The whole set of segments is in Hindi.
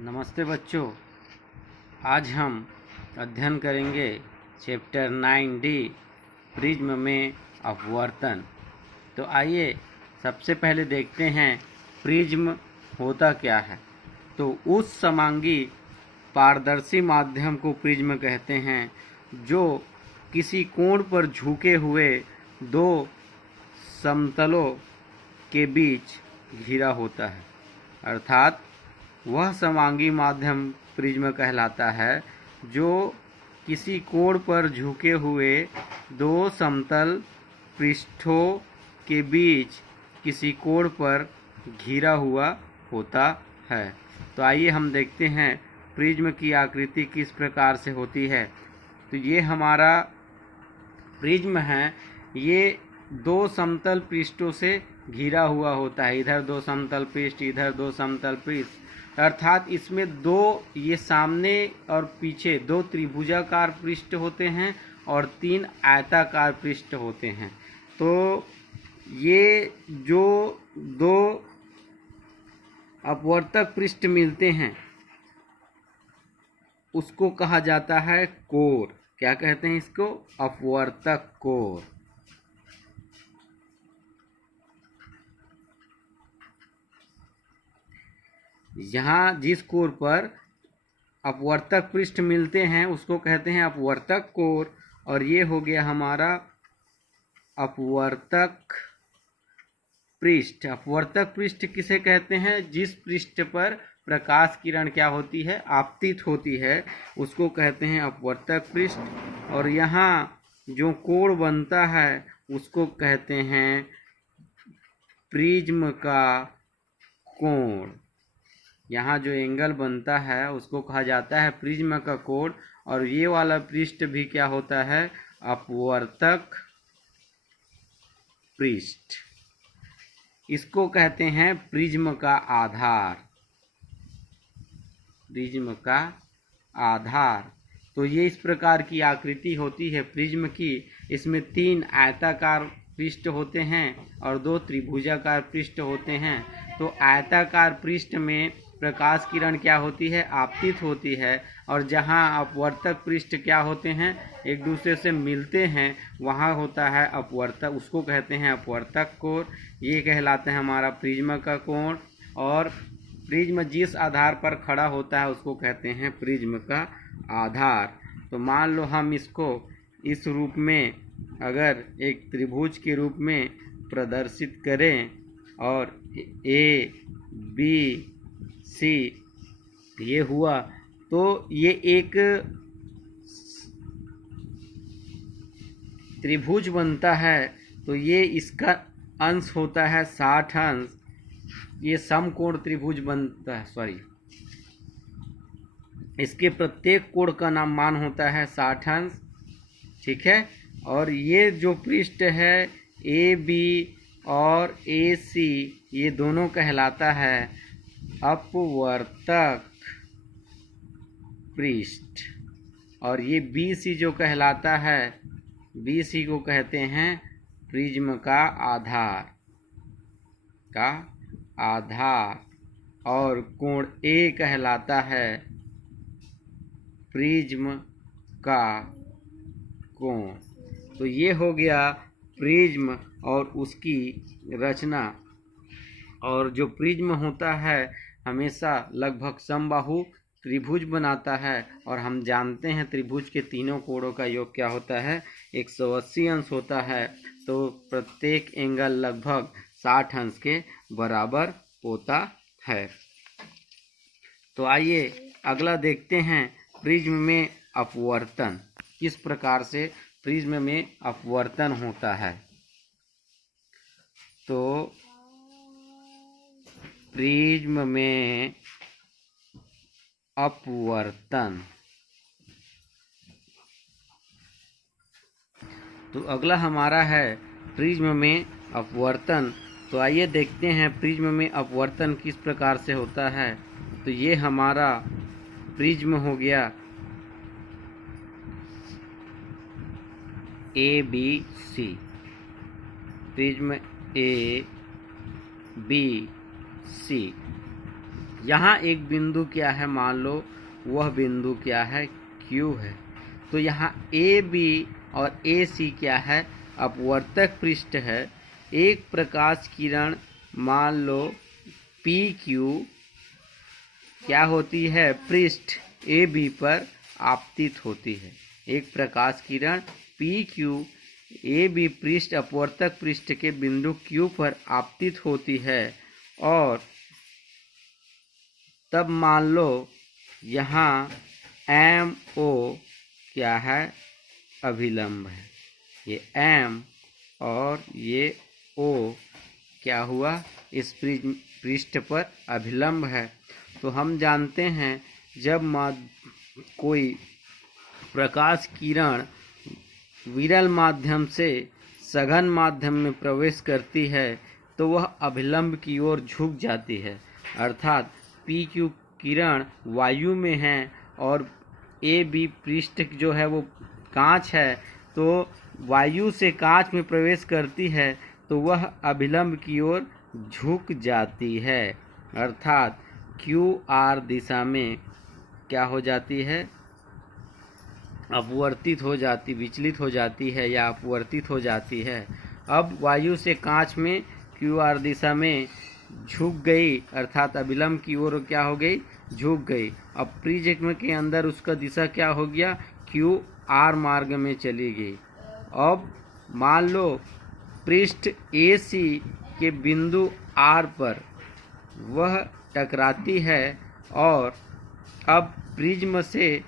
नमस्ते बच्चों। आज हम अध्ययन करेंगे चैप्टर 9D प्रिज्म में अपवर्तन। तो आइए सबसे पहले देखते हैं प्रिज्म होता क्या है। तो उस समांगी पारदर्शी माध्यम को प्रिज्म कहते हैं जो किसी कोण पर झुके हुए दो समतलों के बीच घिरा होता है, अर्थात वह समांगी माध्यम प्रिज्म कहलाता है जो किसी कोण पर झुके हुए दो समतल पृष्ठों के बीच किसी कोण पर घिरा हुआ होता है। तो आइए हम देखते हैं प्रिज्म की आकृति किस प्रकार से होती है। तो ये हमारा प्रिज्म है, ये दो समतल पृष्ठों से घिरा हुआ होता है। इधर दो समतल पृष्ठ, इधर दो समतल पृष्ठ, अर्थात इसमें दो ये सामने और पीछे दो त्रिभुजाकार पृष्ठ होते हैं और तीन आयताकार पृष्ठ होते हैं। तो ये जो दो अपवर्तक पृष्ठ मिलते हैं उसको कहा जाता है कोर। क्या कहते हैं इसको? अपवर्तक कोर। यहाँ जिस कोर पर अपवर्तक पृष्ठ मिलते हैं उसको कहते हैं अपवर्तक कोर। और ये हो गया हमारा अपवर्तक पृष्ठ। अपवर्तक पृष्ठ किसे कहते हैं? जिस पृष्ठ पर प्रकाश किरण क्या होती है? आपतित होती है, उसको कहते हैं अपवर्तक पृष्ठ। और यहाँ जो कोण बनता है उसको कहते हैं प्रिज्म का कोण। यहाँ जो एंगल बनता है उसको कहा जाता है प्रिज्म का कोण। और ये वाला पृष्ठ भी क्या होता है? अपवर्तक पृष्ठ। इसको कहते हैं प्रिज्म का आधार। प्रिज्म का आधार। तो ये इस प्रकार की आकृति होती है प्रिज्म की। इसमें तीन आयताकार पृष्ठ होते हैं और दो त्रिभुजाकार पृष्ठ होते हैं। तो आयताकार पृष्ठ में प्रकाश किरण क्या होती है? आपतित होती है। और जहाँ अपवर्तक पृष्ठ क्या होते हैं? एक दूसरे से मिलते हैं, वहाँ होता है अपवर्तक, उसको कहते हैं अपवर्तक कोण। ये कहलाता है हमारा प्रिज्म का कोण। और प्रिज्म जिस आधार पर खड़ा होता है उसको कहते हैं प्रिज्म का आधार। तो मान लो हम इसको इस रूप में अगर एक त्रिभुज के रूप में प्रदर्शित करें और ए बी सी ये हुआ, तो ये एक त्रिभुज बनता है। तो ये इसका अंश होता है 60 अंश। ये समकोण त्रिभुज बनता है, इसके प्रत्येक कोण का नाम मान होता है 60 अंश। ठीक है। और ये जो पृष्ठ है ए बी और ए सी, ये दोनों कहलाता है अपवर्तक पृष्ठ। और ये बी सी जो कहलाता है, बी सी को कहते हैं प्रिज्म का आधार। और कोण ए कहलाता है प्रिज्म का कोण। तो ये हो गया प्रिज्म और उसकी रचना। और जो प्रिज्म होता है हमेशा लगभग समबाहु त्रिभुज बनाता है। और हम जानते हैं त्रिभुज के तीनों कोणों का योग क्या होता है? 180 अंश होता है। तो प्रत्येक एंगल लगभग 60 अंश के बराबर होता है। तो आइए अगला देखते हैं प्रिज्म में अपवर्तन। किस प्रकार से प्रिज्म में अपवर्तन होता है। तो प्रिज्म में अपवर्तन। तो अगला हमारा है प्रिज्म में अपवर्तन। तो आइए देखते हैं प्रिज्म में अपवर्तन किस प्रकार से होता है। तो ये हमारा प्रिज्म हो गया A B C. Prism A B C. यहाँ एक बिंदु क्या है, मान लो वह बिंदु क्या है, Q है। तो यहाँ AB और AC क्या है, अपवर्तक पृष्ठ है। एक प्रकाश किरण मान लो PQ क्या होती है, पृष्ठ AB पर आपतित होती है। एक प्रकाश किरण PQ AB पृष्ठ अपवर्तक पृष्ठ के बिंदु Q पर आपतित होती है और तब मान लो यहाँ MO क्या है, अभिलंब है। ये M और ये O क्या हुआ, इस पृष्ठ पर अभिलंब है। तो हम जानते हैं जब कोई प्रकाश किरण विरल माध्यम से सघन माध्यम में प्रवेश करती है तो वह अभिलंब की ओर झुक जाती है, अर्थात PQ किरण वायु में है और AB पृष्ठ जो है वो कांच है, तो वायु से कांच में प्रवेश करती है तो वह अभिलंब की ओर झुक जाती है, अर्थात QR दिशा में क्या हो जाती है, अपवर्तित हो जाती, विचलित हो जाती है या अपवर्तित हो जाती है। अब वायु से कांच में QR दिशा में झुक गई, अर्थात अभिलंब की ओर क्या हो गई, झुक गई। अब प्रिज्म के अंदर उसका दिशा क्या हो गया, QR मार्ग में चली गई। अब मान लो पृष्ठ AC के बिंदु R पर वह टकराती है और अब प्रिज्म से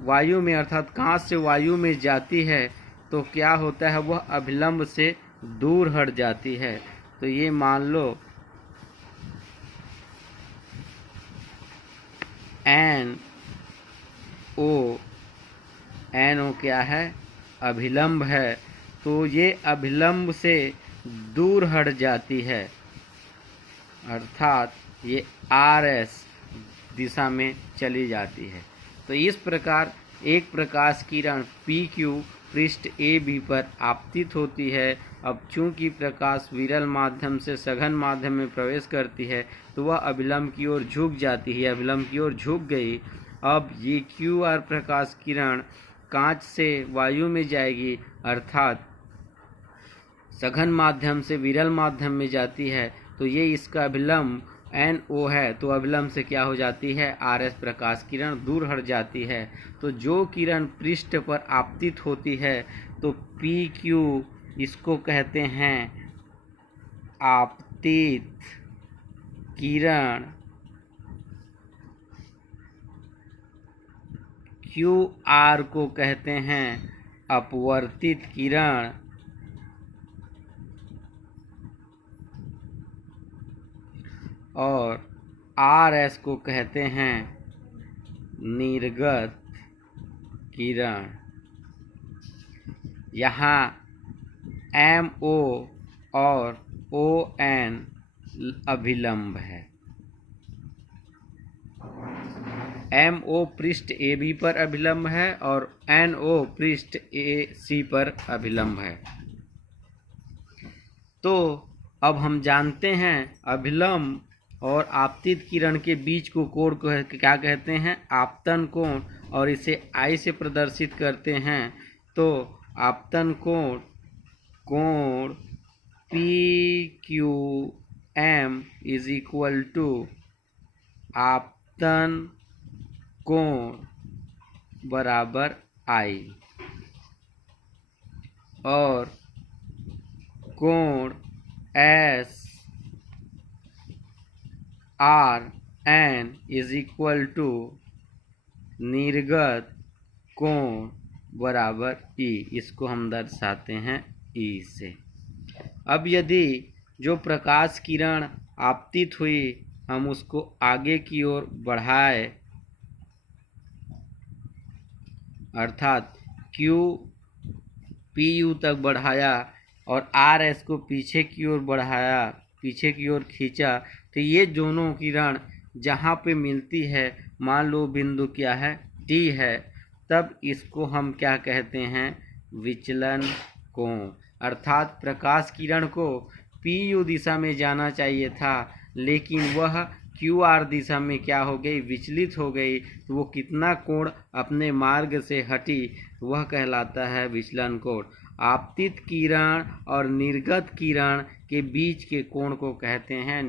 वायु में अर्थात कांच से वायु में जाती है तो क्या होता है, वह अभिलंब से दूर हट जाती है। तो ये मान लो NO क्या है, अभिलंब है। तो ये अभिलंब से दूर हट जाती है, अर्थात ये RS दिशा में चली जाती है। तो इस प्रकार एक प्रकाश किरण PQ पृष्ठ AB पर आपतित होती है। अब चूंकि प्रकाश विरल माध्यम से सघन माध्यम में प्रवेश करती है तो वह अभिलंब की ओर झुक जाती है, अभिलंब की ओर झुक गई। अब ये QR प्रकाश किरण कांच से वायु में जाएगी, अर्थात सघन माध्यम से विरल माध्यम में जाती है, तो ये इसका अभिलंब NO है। तो अभिलंब से क्या हो जाती है, RS प्रकाश किरण दूर हट जाती है। तो जो किरण पृष्ठ पर आपतित होती है तो PQ इसको कहते हैं आपतित किरण, QR को कहते हैं अपवर्तित किरण और RS को कहते हैं निर्गत किरण। यहाँ MO और ON अभिलंब है। MO पृष्ठ AB पर अभिलंब है और NO पृष्ठ AC पर अभिलंब है। तो अब हम जानते हैं अभिलंब और आपतित किरण के बीच को कोण को क्या कहते हैं, आपतन कोण, और इसे I से प्रदर्शित करते हैं। तो आपतन कोण PQM इज इक्वल टू आपतन कोण बराबर I और कोण SRN इज इक्वल टू निर्गत कोण बराबर E। इसको हम दर्शाते हैं E से। अब यदि जो प्रकाश किरण आपतित हुई हम उसको आगे की ओर बढ़ाए, अर्थात PU तक बढ़ाया और RS को पीछे की ओर बढ़ाया, पीछे की ओर खींचा, तो ये दोनों किरण जहाँ पे मिलती है, मान लो बिंदु क्या है, T है, तब इसको हम क्या कहते हैं, विचलन कोण। अर्थात प्रकाश किरण को PU दिशा में जाना चाहिए था लेकिन वह क्यू आर दिशा में क्या हो गई, विचलित हो गई, तो वो कितना कोण अपने मार्ग से हटी, वह कहलाता है विचलन कोण। आपतित किरण और निर्गत किरण के बीच के कोण को कहते हैं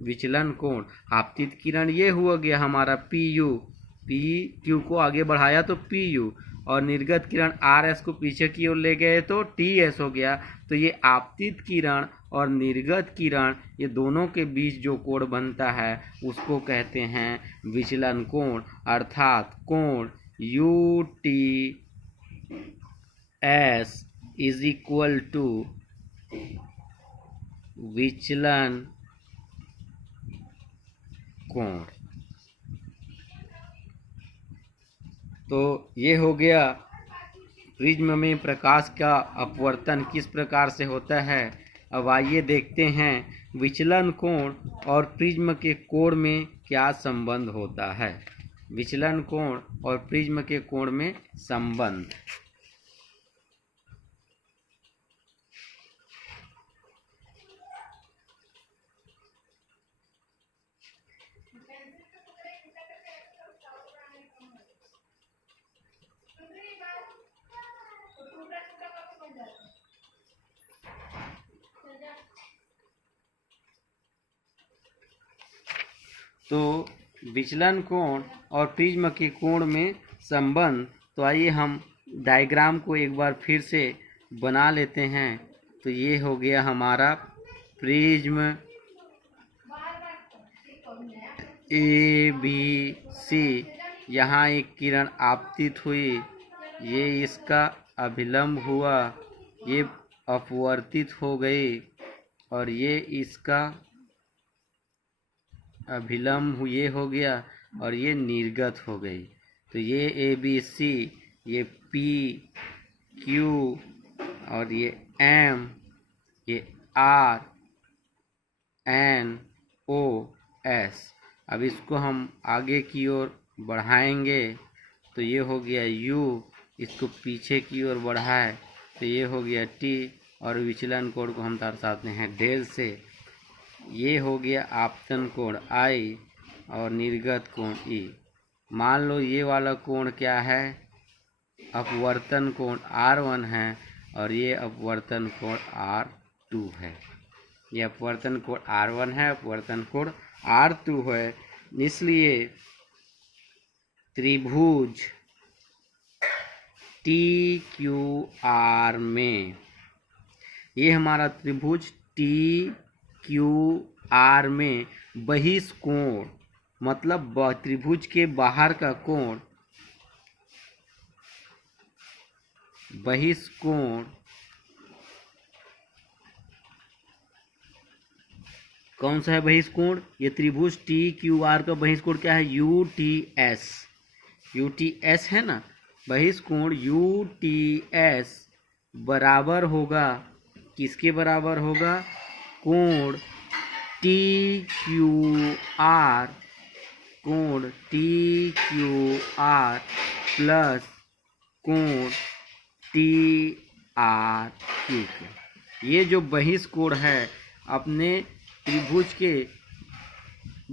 विचलन कोण। आपतित किरण ये हुआ गया हमारा पी यू, पी क्यू को आगे बढ़ाया तो पी यू, और निर्गत किरण आर एस को पीछे की ओर ले गए तो टी एस हो गया। तो ये आपतित किरण और निर्गत किरण, ये दोनों के बीच जो कोण बनता है उसको कहते हैं विचलन कोण। अर्थात कोण U T S is equal to विचलन कोण। तो ये हो गया प्रिज्म में प्रकाश का अपवर्तन किस प्रकार से होता है। अब आइए देखते हैं विचलन कोण और प्रिज्म के कोण में क्या संबंध होता है। विचलन कोण और प्रिज्म के कोण में संबंध। तो विचलन कोण और प्रिज्म के कोण में संबंध। तो आइए हम डायग्राम को एक बार फिर से बना लेते हैं। तो ये हो गया हमारा प्रिज्म ए बी सी। यहाँ एक किरण आपतित हुई, ये इसका अभिलंब हुआ, ये अपवर्तित हो गई, और ये इसका अभिलंब ये हो गया, और ये निर्गत हो गई। तो ये ए बी सी, ये पी क्यू, और ये एम, ये आर एन ओ एस। अब इसको हम आगे की ओर बढ़ाएंगे तो ये हो गया यू, इसको पीछे की ओर बढ़ाए तो ये हो गया टी, और विचलन कोण को हम दर्शाते हैं डेल से। ये हो गया आपतन कोण आई और निर्गत कोण ई। मान लो ये वाला कोण क्या है, अपवर्तन कोण R1 है, और ये अपवर्तन कोण R2 है। ये अपवर्तन कोण R1 है, अपवर्तन कोण R2 है। इसलिए त्रिभुज TQR में, ये हमारा त्रिभुज TQR में बहिष्कोण, मतलब त्रिभुज के बाहर का कोण, बहिष्कोण कौन सा है बहिष्कोण? ये त्रिभुज TQR का बहिष्कोण क्या है? UTS। UTS है ना, बहिष्कोण UTS बराबर होगा किसके बराबर होगा? कोण TQR, कोण TQR प्लस कोण TRQ। ये जो बहिष्कोण है अपने त्रिभुज के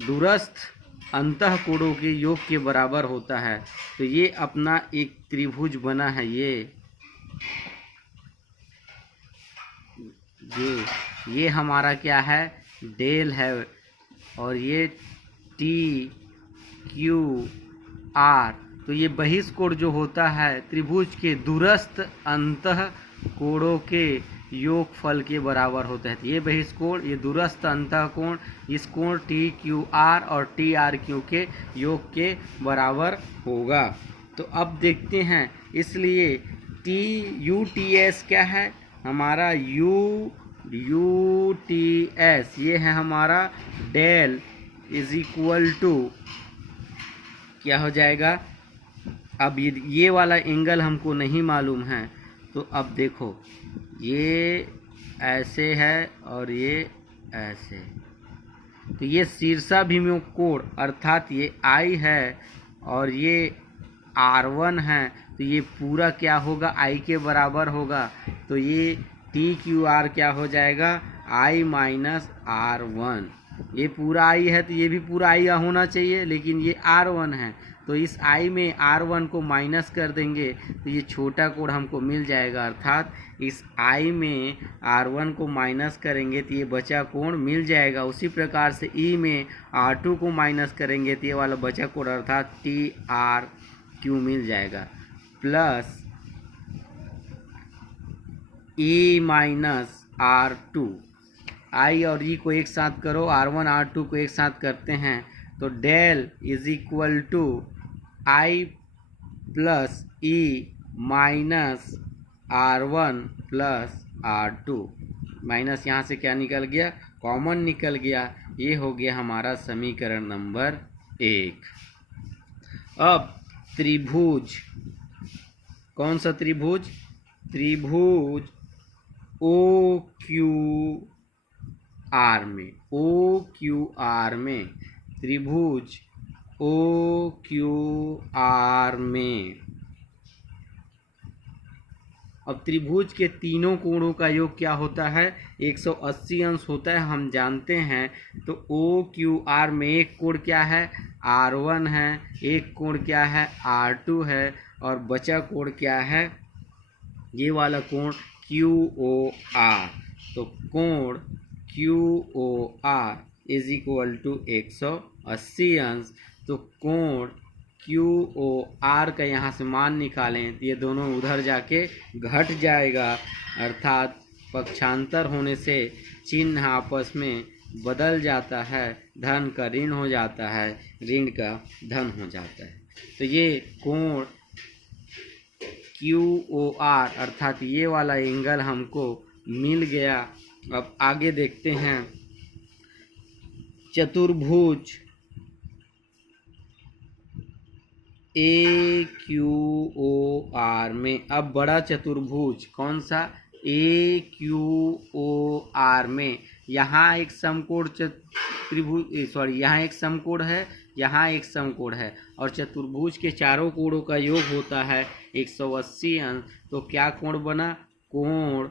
दूरस्थ अंतःकोणों के योग के बराबर होता है। तो ये अपना एक त्रिभुज बना है। ये हमारा क्या है? डेल है, और ये TQR। तो ये बहिष्कोण जो होता है त्रिभुज के दूरस्थ अंतःकोणों के योगफल के बराबर होता है। तो ये बहिष्कोण, ये दूरस्थ अंतःकोण, इस कोण TQR और TRQ के योग के बराबर होगा। तो अब देखते हैं, इसलिए UTS क्या है हमारा? UTS ये है हमारा डेल इज इक्वल टू क्या हो जाएगा? अब ये वाला एंगल हमको नहीं मालूम है, तो अब देखो ये ऐसे है और ये ऐसे, तो ये शीर्षाभिमुख कोण अर्थात ये I है और ये R1 है, तो ये पूरा क्या होगा? I के बराबर होगा। तो ये TQR क्या हो जाएगा? I minus R1। ये पूरा आई है तो ये भी पूरा आई होना चाहिए, लेकिन ये R1 है तो इस आई में R1 को माइनस कर देंगे तो ये छोटा कोण हमको मिल जाएगा। अर्थात इस आई में R1 को माइनस करेंगे तो ये बचा कोण मिल जाएगा। उसी प्रकार से ई में R2 को माइनस करेंगे तो ये वाला बचा कोण अर्थात TRQ मिल जाएगा। प्लस ई माइनस R2, आई और ई को एक साथ करो, R1 R2 को एक साथ करते हैं तो del is equal to I plus E minus R1 plus R2। Minus यहाँ से क्या निकल गया, कॉमन निकल गया। ये हो गया हमारा समीकरण नंबर 1। अब त्रिभुज, कौन सा त्रिभुज, त्रिभुज OQR में, OQR में, त्रिभुज OQR में। अब त्रिभुज के तीनों कोणों का योग क्या होता है, 180 अंश होता है, हम जानते हैं। तो OQR में एक कोण क्या है, R1 है, एक कोण क्या है, R2 है, और बचा कोण क्या है, ये वाला कोण QOR। तो कोण QOR इज इक्वल टू 180 अंश। तो कोण QOR का यहाँ से मान निकालें तो ये दोनों उधर जाके घट जाएगा, अर्थात पक्षांतर होने से चिन्ह आपस में बदल जाता है, धन का ऋण हो जाता है, ऋण का धन हो जाता है। तो ये कोण QOR अर्थात ये वाला एंगल हमको मिल गया। अब आगे देखते हैं चतुर्भुज AQOR में। अब बड़ा चतुर्भुज कौन सा, AQOR में। यहाँ एक समकोण त्रिभुज, यहाँ एक समकोण है, यहाँ एक समकोण है, और चतुर्भुज के चारों कोणों का योग होता है 180 अंश। तो क्या कोण बना, कोण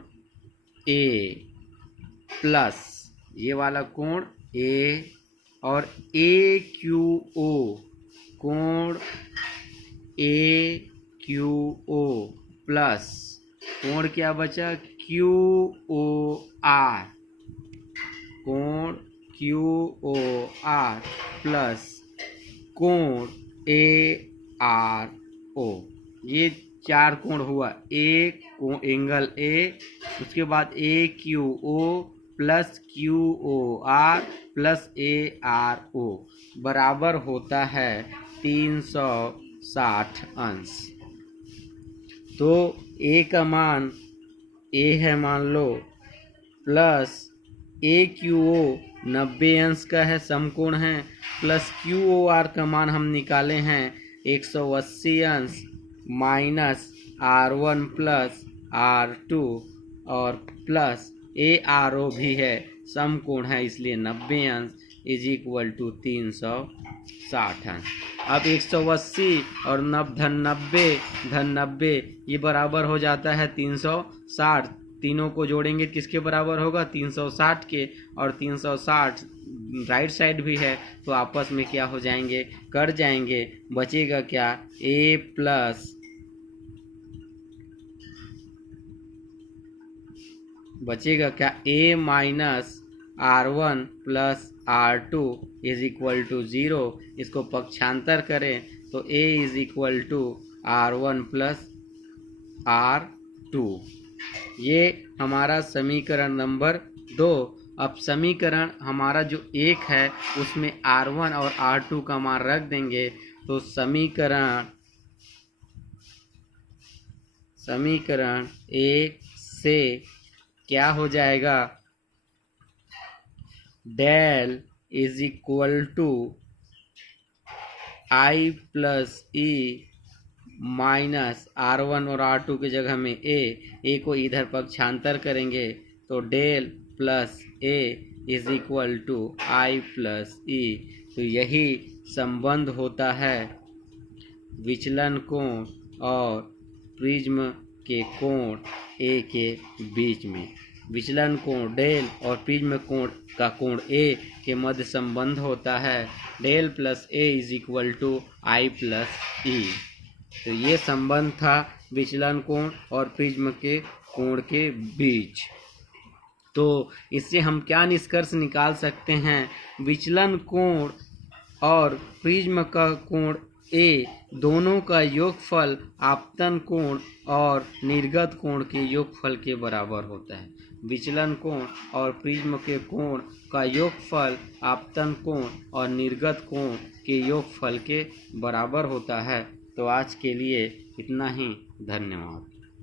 A प्लस ये वाला कोण A, और AQO, कोण AQO प्लस कोण क्या बचा, QOR, कोण QOR प्लस कोण ARO। ये चार कोण हुआ, एक एंगल A, उसके बाद AQO plus QOR plus ARO बराबर होता है 360 अंश। तो A का मान A है मान लो, प्लस AQO 90 अंश का है, समकोण है, प्लस QOR का मान हम निकाले हैं 180 अंश, माइनस R1 प्लस R2, और प्लस ARO भी है, समकोण है इसलिए 90 अंश, इज इक्वल टू 360 अंश। अब 180 और धन 90 ये बराबर हो जाता है 360। तीनों को जोड़ेंगे किसके बराबर होगा, 360 के, और 360 राइट साइड भी है तो आपस में क्या हो जाएंगे, कट जाएंगे। बचेगा क्या, A प्लस, बचेगा क्या, A minus R1 plus R2 is equal to 0। इसको पक्षांतर करें तो A is equal to R1 plus R2। ये हमारा समीकरण नंबर 2। अब समीकरण हमारा जो 1 है उसमें R1 और R2 का मान रख देंगे तो समीकरण 1 से क्या हो जाएगा, del is equal to I plus E minus R1 और R2 की जगह में A को इधर पक्षांतर करेंगे तो del plus A is equal to I plus E। तो यही संबंध होता है विचलन कोण और प्रिज्म के कोण A के बीच में। विचलन कोण डेल और प्रिज्म कोण का कोण ए के मध्य संबंध होता है del plus A is equal to I plus E. तो ये संबंध था विचलन कोण और प्रिज्म के कोण के बीच। तो इससे हम क्या निष्कर्ष निकाल सकते हैं, विचलन कोण और प्रिज्म का कोण ए दोनों का योगफल आपतन कोण और निर्गत कोण के योगफल के बराबर होता है। विचलन कोण और प्रिज्म के कोण का योगफल आपतन कोण और निर्गत कोण के योगफल के बराबर होता है। तो आज के लिए इतना ही, धन्यवाद।